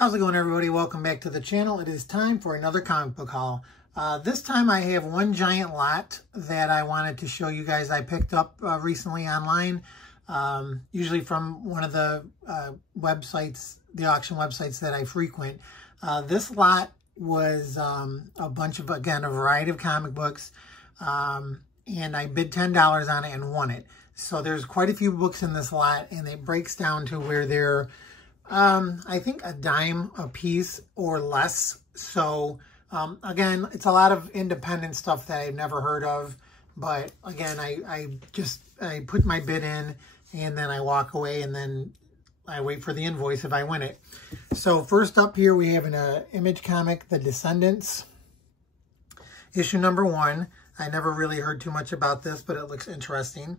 How's it going, everybody? Welcome back to the channel. It is time for another comic book haul. This time I have one giant lot that I wanted to show you guys I picked up recently online, usually from one of the websites, the auction websites that I frequent. This lot was a bunch of, again, a variety of comic books, and I bid $10 on it and won it. So there's quite a few books in this lot, and it breaks down to where they're I think a dime a piece or less. So, again, it's a lot of independent stuff that I've never heard of. But again, I put my bid in and then I walk away and then I wait for the invoice if I win it. So first up here, we have an Image comic, The Descendants, issue number 1. I never really heard too much about this, but it looks interesting.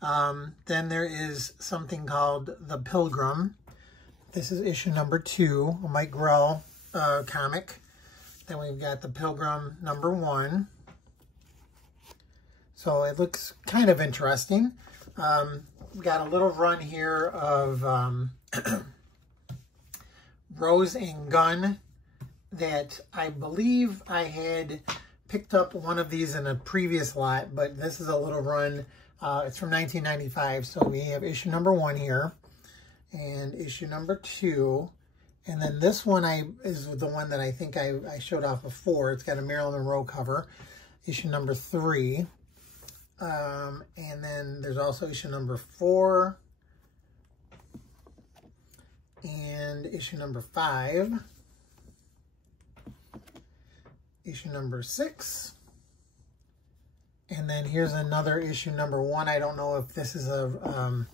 Then there is something called The Pilgrim. This is issue number 2, a Mike Grell comic. Then we've got The Pilgrim number 1. So it looks kind of interesting. We've got a little run here of Rose and Gun that I believe I had picked up one of these in a previous lot, but this is a little run. It's from 1995. So we have issue number 1 here. And issue number 2, and then this one is the one that I think I showed off before. It's got a Marilyn Monroe cover, issue number 3, and then there's also issue number 4, and issue number 5, issue number 6, and then here's another issue number 1. I don't know if this is a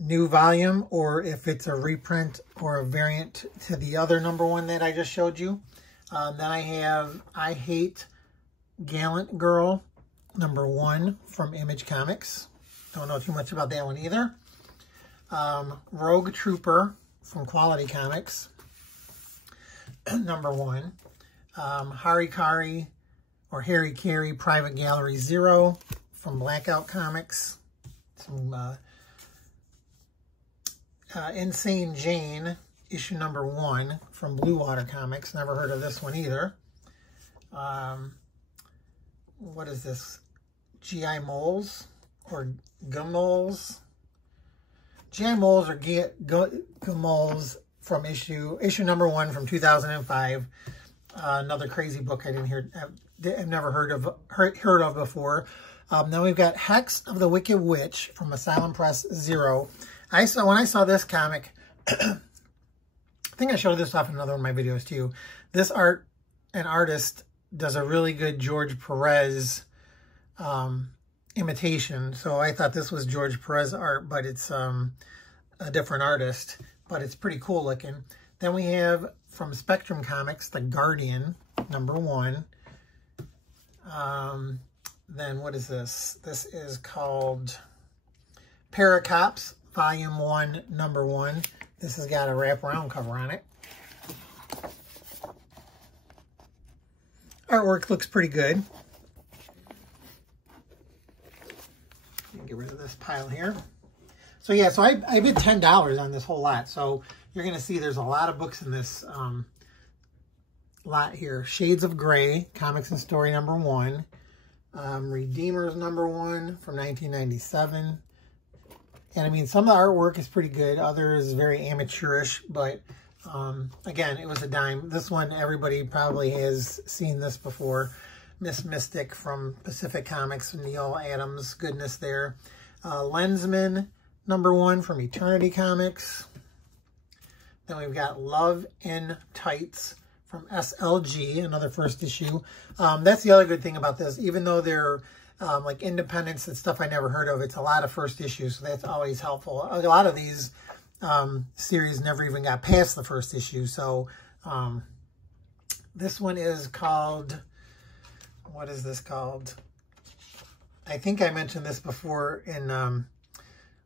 new volume or if it's a reprint or a variant to the other number 1 that I just showed you. Then I have I Hate Gallant Girl number 1 from Image Comics. Don't know too much about that one either. Rogue Trooper from Quality Comics number 1. Harikari or Harry Carey Private Gallery 0 from Blackout Comics. Some Insane Jane, issue number 1 from Blue Water Comics. Never heard of this one either. What is this? G.I. Moles or Gumoles? G.I. Moles or Gumoles from issue number 1 from 2005. Another crazy book I've never heard of before. Then we've got Hex of the Wicked Witch from Asylum Press 0. When I saw this comic, I think I showed this off in another one of my videos too. This artist does a really good George Perez imitation. So I thought this was George Perez art, but it's a different artist. But it's pretty cool looking. Then we have from Spectrum Comics, The Guardian, number 1. Then what is this? This is called Paracops, Volume 1, number 1. This has got a wraparound cover on it. Artwork looks pretty good. Get rid of this pile here. So yeah, so I bid $10 on this whole lot. So you're going to see there's a lot of books in this lot here. Shades of Grey, Comics and Story number 1. Redeemers number 1 from 1997. And I mean, some of the artwork is pretty good. Others is very amateurish, but again, it was a dime. This one, everybody probably has seen this before. Miss Mystic from Pacific Comics, Neil Adams, goodness there. Lensman number 1 from Eternity Comics. Then we've got Love in Tights from SLG, another first issue. That's the other good thing about this. Even though they're like independents and stuff I never heard of, it's a lot of first issues, so that's always helpful. A lot of these series never even got past the first issue. So this one is called, what is this called? I think I mentioned this before in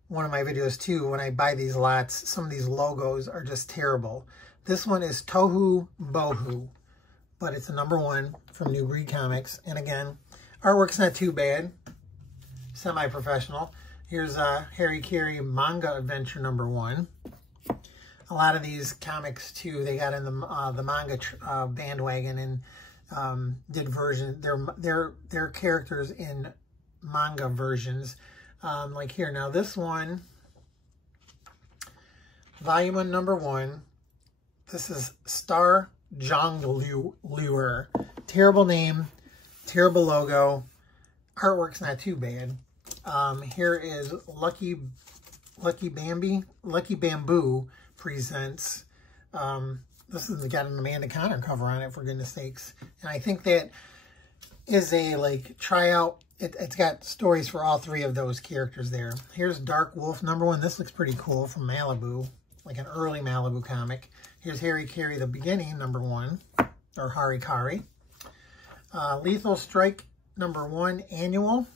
one of my videos too. When I buy these lots, some of these logos are just terrible. This one is Tohu Bohu, but it's a number 1 from New Breed Comics. And again, artwork's not too bad, semi-professional. Here's Harry Carey Manga Adventure number 1. a lot of these comics too, they got in the manga bandwagon and did their characters in manga versions. Like here, now this one, volume 1, number 1. This is Star Jongleur. Terrible name, terrible logo. Artwork's not too bad. Here is Lucky Bamboo presents. This has got an Amanda Conner cover on it, for goodness sakes. And I think that is a like tryout. It's got stories for all 3 of those characters there. Here's Dark Wolf number 1. This looks pretty cool, from Malibu, like an early Malibu comic. Here's Harry Carey, the beginning, number 1, or Harikari. Lethal Strike number 1, annual.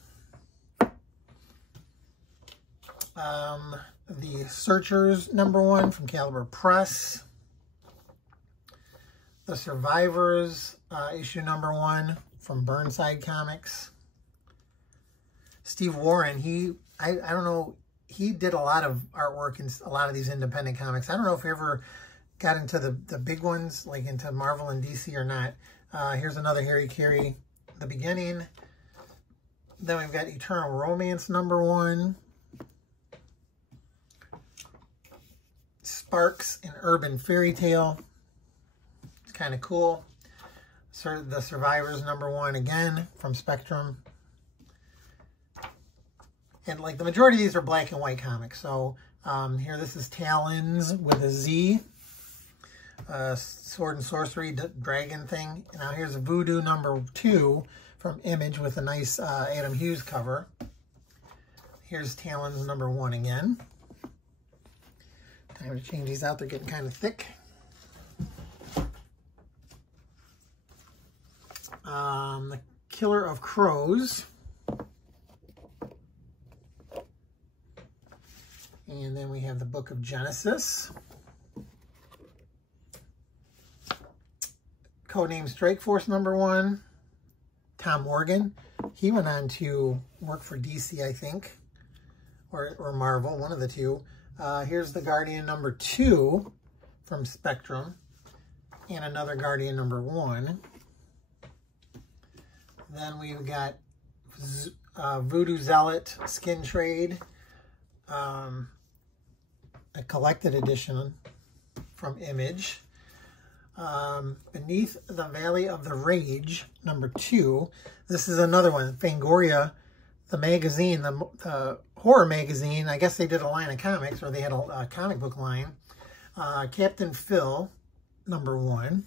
The Searchers number 1 from Caliber Press. The Survivors issue number 1 from Burnside Comics. Steve Warren, I don't know, he did a lot of artwork in a lot of these independent comics. I don't know if he ever got into the big ones, like into Marvel and DC or not. Here's another Harry Carey, the beginning. Then we've got Eternal Romance number 1. Sparks, an Urban Fairy Tale. It's kind of cool. The Survivors number 1 again from Spectrum. And like the majority of these are black and white comics. So here, this is Talons with a Z. Sword and Sorcery dragon thing. And now here's Voodoo number 2 from Image with a nice Adam Hughes cover. Here's Talons number 1 again. Time to change these out. They're getting kind of thick. The Killer of Crows. And then we have the Book of Genesis. Codename Strike Force number 1. Tom Morgan. He went on to work for DC, I think. Or Marvel, one of the two. Here's the Guardian number 2 from Spectrum. And another Guardian number 1. Then we've got Voodoo Zealot Skin Trade. A collected edition from Image. Beneath the Valley of the Rage, number 2. This is another one, Fangoria, the magazine, the horror magazine. I guess they did a line of comics, or they had a comic book line. Captain Phil, number 1.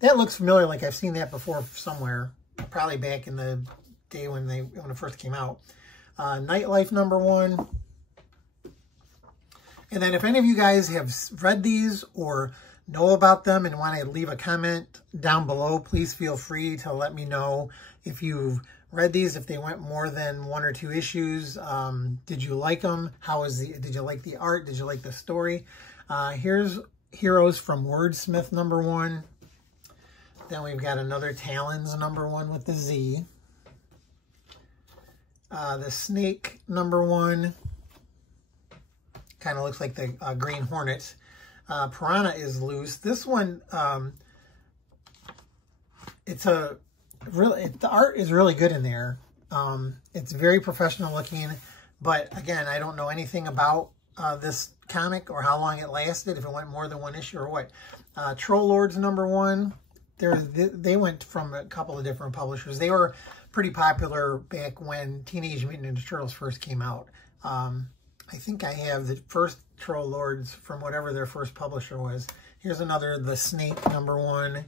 That looks familiar, like I've seen that before somewhere, probably back in the day when it first came out. Nightlife, number 1. And then if any of you guys have read these or know about them and want to leave a comment down below, please feel free to let me know if you've read these, if they went more than 1 or 2 issues. Did you like them? Did you like the art? Did you like the story? Here's Heroes from Wordsmith number 1. Then we've got another Talons number 1 with the Z. The Snake number 1. Kind of looks like the Green Hornet. Piranha is Loose. This one, the art is really good in there. It's very professional looking, but again, I don't know anything about this comic or how long it lasted, if it went more than 1 issue or what. Troll Lords number 1. They went from a couple of different publishers. They were pretty popular back when Teenage Mutant Ninja Turtles first came out. I think I have the first Troll Lords from whatever their first publisher was. Here's another, The Snake, number 1. And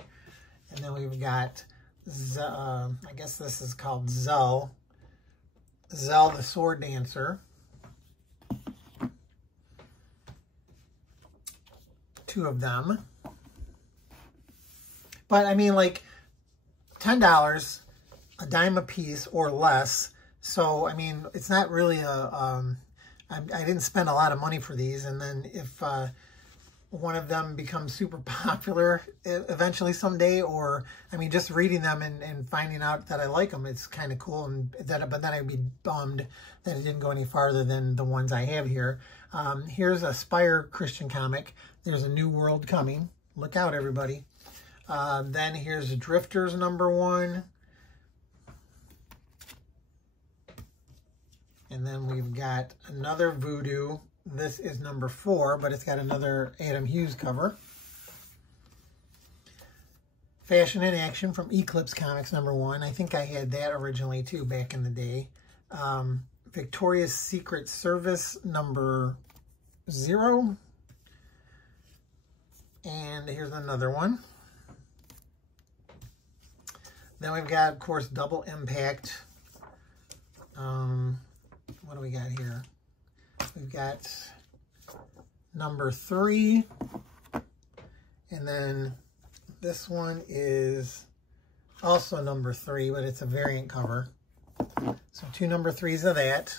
then we've got, I guess this is called Zell. Zell, the Sword Dancer. 2 of them. But, I mean, like, $10, a dime a piece or less. So, I mean, it's not really a... I didn't spend a lot of money for these, and then if one of them becomes super popular eventually someday, or I mean, just reading them and finding out that I like them, it's kind of cool. But then I'd be bummed that it didn't go any farther than the ones I have here. Here's a Spire Christian comic. There's a New World coming. Look out, everybody. Then here's Drifters #1. And then we've got another Voodoo. This is #4, but it's got another Adam Hughes cover. Fashion in Action from Eclipse Comics #1. I think I had that originally too back in the day. Victoria's Secret Service #0. And here's another one. Then we've got, of course, Double Impact. What do we got here? We've got #3. And then this one is also #3, but it's a variant cover. So 2 #3s of that.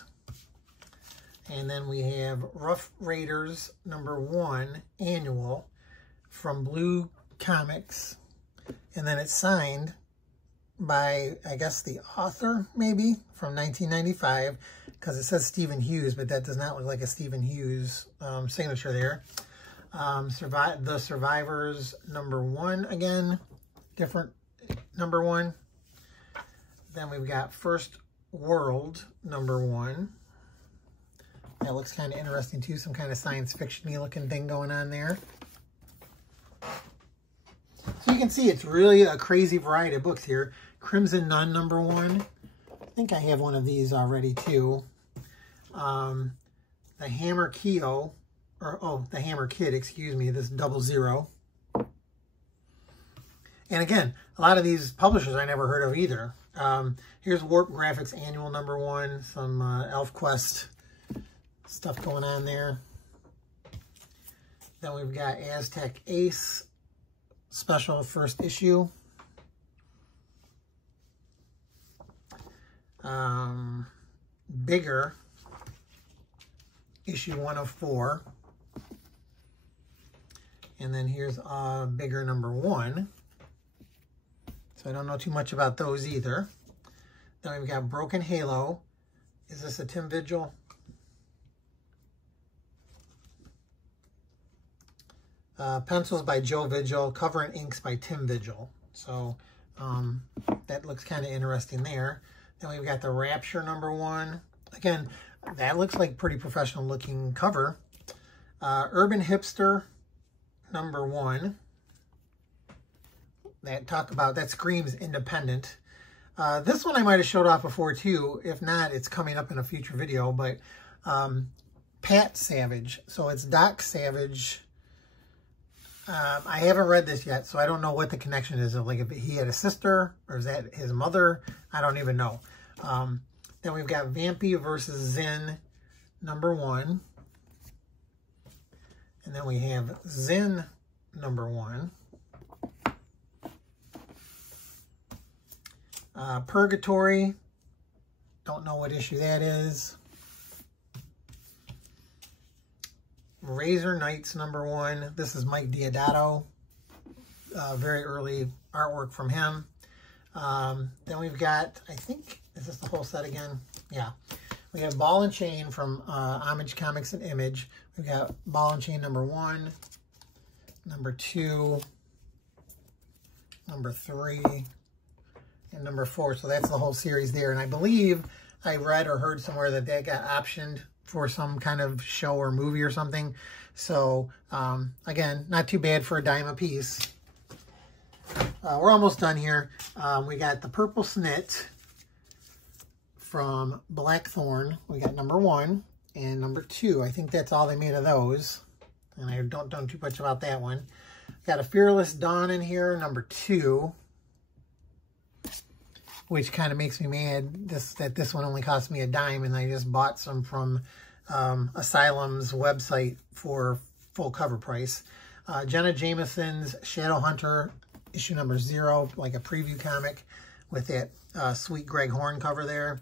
And then we have Rough Raiders #1 annual from Blue Comics. And then it's signed by, I guess, the author, maybe, from 1995, because it says Stephen Hughes, but that does not look like a Stephen Hughes signature there. The Survivors #1 again, different #1. Then we've got First World #1. That looks kind of interesting too, some kind of science fiction-y looking thing going on there. So you can see it's really a crazy variety of books here. Crimson Nun #1. I think I have one of these already too. The Hammer Keo, the Hammer Kid, excuse me, this 00. And again, a lot of these publishers I never heard of either. Here's Warp Graphics Annual #1, some ElfQuest stuff going on there. Then we've got Aztec Ace special first issue. Bigger issue 104. And then here's Bigger #1. So I don't know too much about those either. Then we've got Broken Halo. Is this a Tim Vigil? Pencils by Joe Vigil, cover and inks by Tim Vigil. So that looks kind of interesting there. Then we've got the Rapture #1. Again, that looks like pretty professional looking cover. Urban Hipster #1. That screams independent. This one I might have showed off before too. If not, it's coming up in a future video. But Pat Savage. So it's Doc Savage. I haven't read this yet, so I don't know what the connection is. Like if he had a sister, or is that his mother? I don't even know. Then we've got Vampy versus Zen #1. And then we have Zen #1. Purgatory. Don't know what issue that is. Razor Knights #1. This is Mike Deodato. Very early artwork from him. Then we've got, I think, is this the whole set again? Yeah. We have Ball and Chain from Homage Comics and Image. We've got Ball and Chain #1, #2, #3, and #4. So that's the whole series there. And I believe I read or heard somewhere that they got optioned for some kind of show or movie or something. So, again, not too bad for a dime a piece. We're almost done here. We got the Purple Snit from Blackthorn. We got #1 and #2. I think that's all they made of those. And I don't know too much about that one. Got a Fearless Dawn in here, #2. Which kind of makes me mad that this one only cost me a dime, and I just bought some from Asylum's website for full cover price. Jenna Jameson's Shadowhunter issue #0, like a preview comic with that sweet Greg Horn cover there.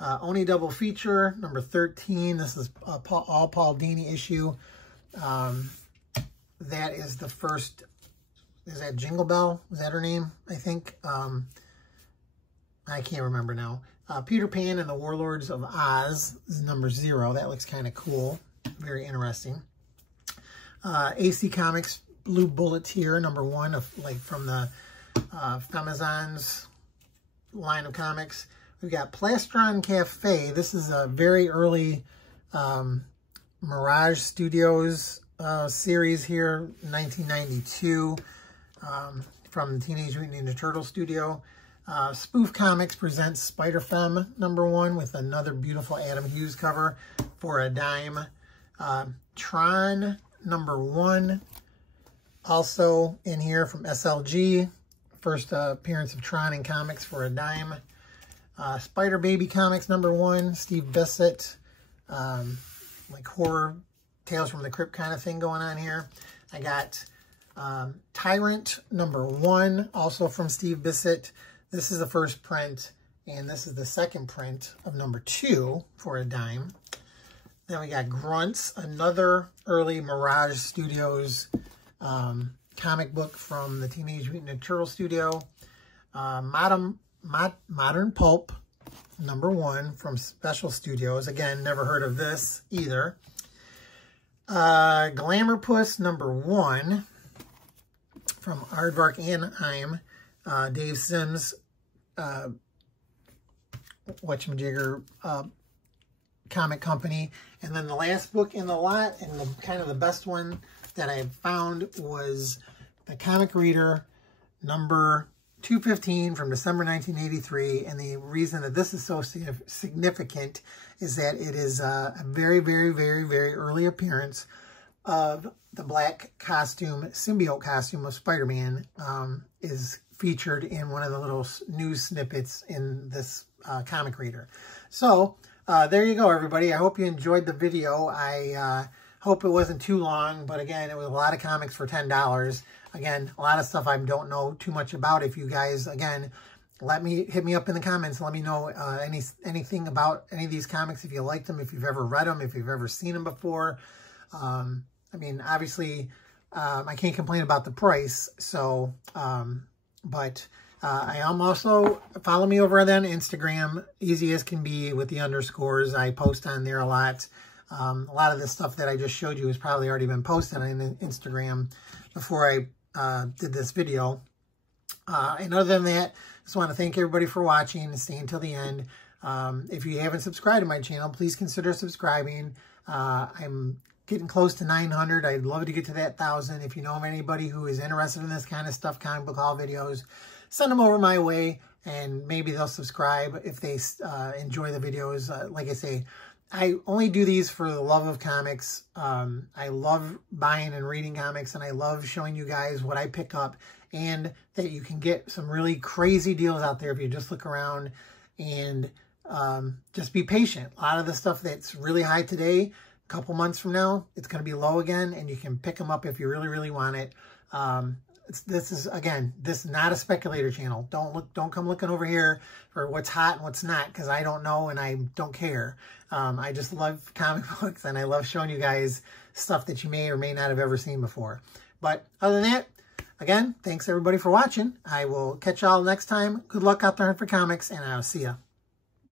Oni Double Feature #13. This is all Paul Dini issue. that is the first, is that Jingle Bell? Is that her name? I think. I can't remember now. Peter Pan and the Warlords of Oz is number 0. That looks kind of cool. Very interesting. AC Comics Blue Bulleteer, number 1, from the Femizons line of comics. We've got Plastron Cafe. This is a very early Mirage Studios series here, 1992, from the Teenage Mutant Ninja Turtle studio. Spoof Comics presents Spider-Femme number 1 with another beautiful Adam Hughes cover for a dime. Tron number 1, also in here from SLG. First appearance of Tron in comics for a dime. Spider Baby Comics number 1, Steve Bissett. Like horror Tales from the Crypt kind of thing going on here. I got Tyrant number 1, also from Steve Bissett. This is the first print, and this is the second print of number 2 for a dime. Then we got Grunts, another early Mirage Studios comic book from the Teenage Mutant Ninja Turtle studio. Modern Pulp, number 1 from Special Studios. Again, never heard of this either. Glamour Puss, number 1 from Aardvark Anaheim. Dave Sims, whatchamajigger, comic company. And then the last book in the lot, and kind of the best one that I found, was the Comic Reader number 215 from December 1983. And the reason that this is so significant is that it is a very, very, very, very early appearance of the black costume, symbiote costume of Spider-Man, is featured in one of the little news snippets in this Comic Reader. So there you go, everybody. I hope you enjoyed the video. I hope it wasn't too long, but again, it was a lot of comics for $10. Again, a lot of stuff I don't know too much about. If you guys, again, hit me up in the comments and let me know anything about any of these comics, if you liked them, if you've ever read them, if you've ever seen them before. I mean, obviously, I can't complain about the price, so, but I am also, follow me over on Instagram, easy as can be with the underscores. I post on there a lot. A lot of the stuff that I just showed you has probably already been posted on Instagram before I did this video. And other than that, I just want to thank everybody for watching and staying until the end. If you haven't subscribed to my channel, please consider subscribing. I'm getting close to 900. I'd love to get to that 1,000. If you know of anybody who is interested in this kind of stuff, comic book haul videos, send them over my way, and maybe they'll subscribe if they enjoy the videos. Like I say, I only do these for the love of comics. I love buying and reading comics, and I love showing you guys what I pick up, and that you can get some really crazy deals out there if you just look around and just be patient. A lot of the stuff that's really high today, a couple months from now, it's going to be low again, and you can pick them up if you really, really want it. This is not a speculator channel. Don't come looking over here for what's hot and what's not, because I don't know and I don't care. I just love comic books, and I love showing you guys stuff that you may or may not have ever seen before. But other than that, again, thanks everybody for watching. I will catch y'all next time. Good luck out there for comics, and I'll see ya.